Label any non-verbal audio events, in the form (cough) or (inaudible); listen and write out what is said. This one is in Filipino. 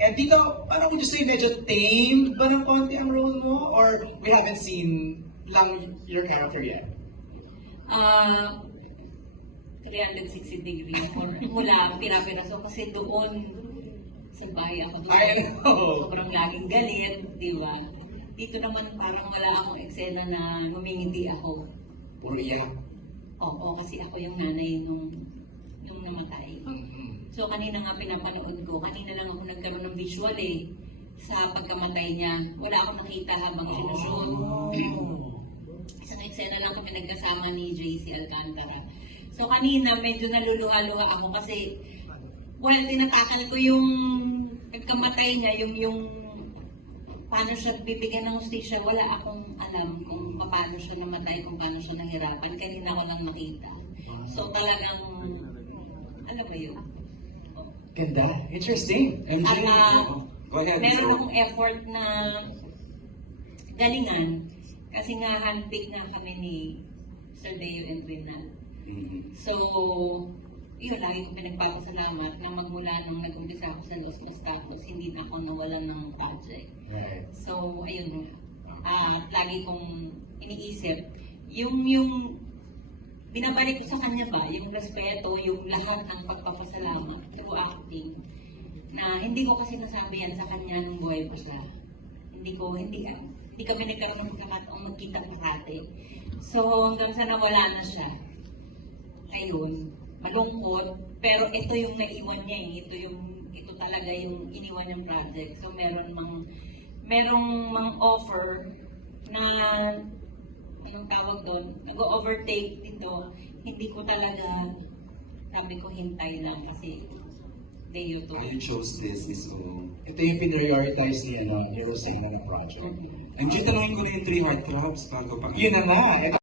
And dito, parang would you say medyo tamed ba ng konti ang role mo? Or we haven't seen lang your character yet? Ah, 360 degree mula pira-piraso kasi doon sa bahay ako doon. I know. Sobrang laging galit, di ba? Dito naman parang wala akong eksena na ngumingiti ako. Puro iyak. Oo, kasi ako yung nanay nung. So kanina nga pinapanood ko, kanina lang ako nagkaroon ng visual eh sa pagkamatay niya. Wala akong nakita habang sinushoot. (clears throat) Isang eksena lang kami nagkasama ni JC Alcantara. So kanina medyo naluluha-luha ako kasi well, tinatakal ko yung pagkamatay niya, yung yung paano siya bibigyan ng hustisya, wala akong alam kung paano siya namatay, kung paano siya nahirapan. Kanina ko lang nakita. So talagang, alam mo yun. Ganda. Interesting. MJ, At, ah, go ahead. meron akong effort na galingan kasi nga handpick na kami ni Sir Deo and Winal. Mhm. So, yun, lagi ko pinagpapasalamat na magmula nung nag-umpisa ako sa Los Moscatos, hindi na ako nawalan ng project. Right. So, ayun. At lagi kong iniisip, yung, yung binabalik ko sa kanya ba, yung respeto, yung lahat ng pagpapasalamat through acting, na hindi ko kasi nasabi yan sa kanya nung buhay pa siya. Hindi ko, hindi, hindi kami nagkaroon ng pagkakataong magkita parati. So, hanggang sa nawala na siya, ayun, malungkot, pero ito yung naiwan niya eh. Ito yung, ito talaga yung iniwan niyang project. So, meron mang, merong mang offer na, anong tawag doon, nag-overtake dito. Hindi ko talaga, sabi ko hintay lang kasi Deo to. Oh, you chose this, so... Ito yung pinrioritize ni, ano, ni Rosana na project. Mhm. MJ, tanongin ko na yung three heartthrobs bago pa. Yun na nga. Ito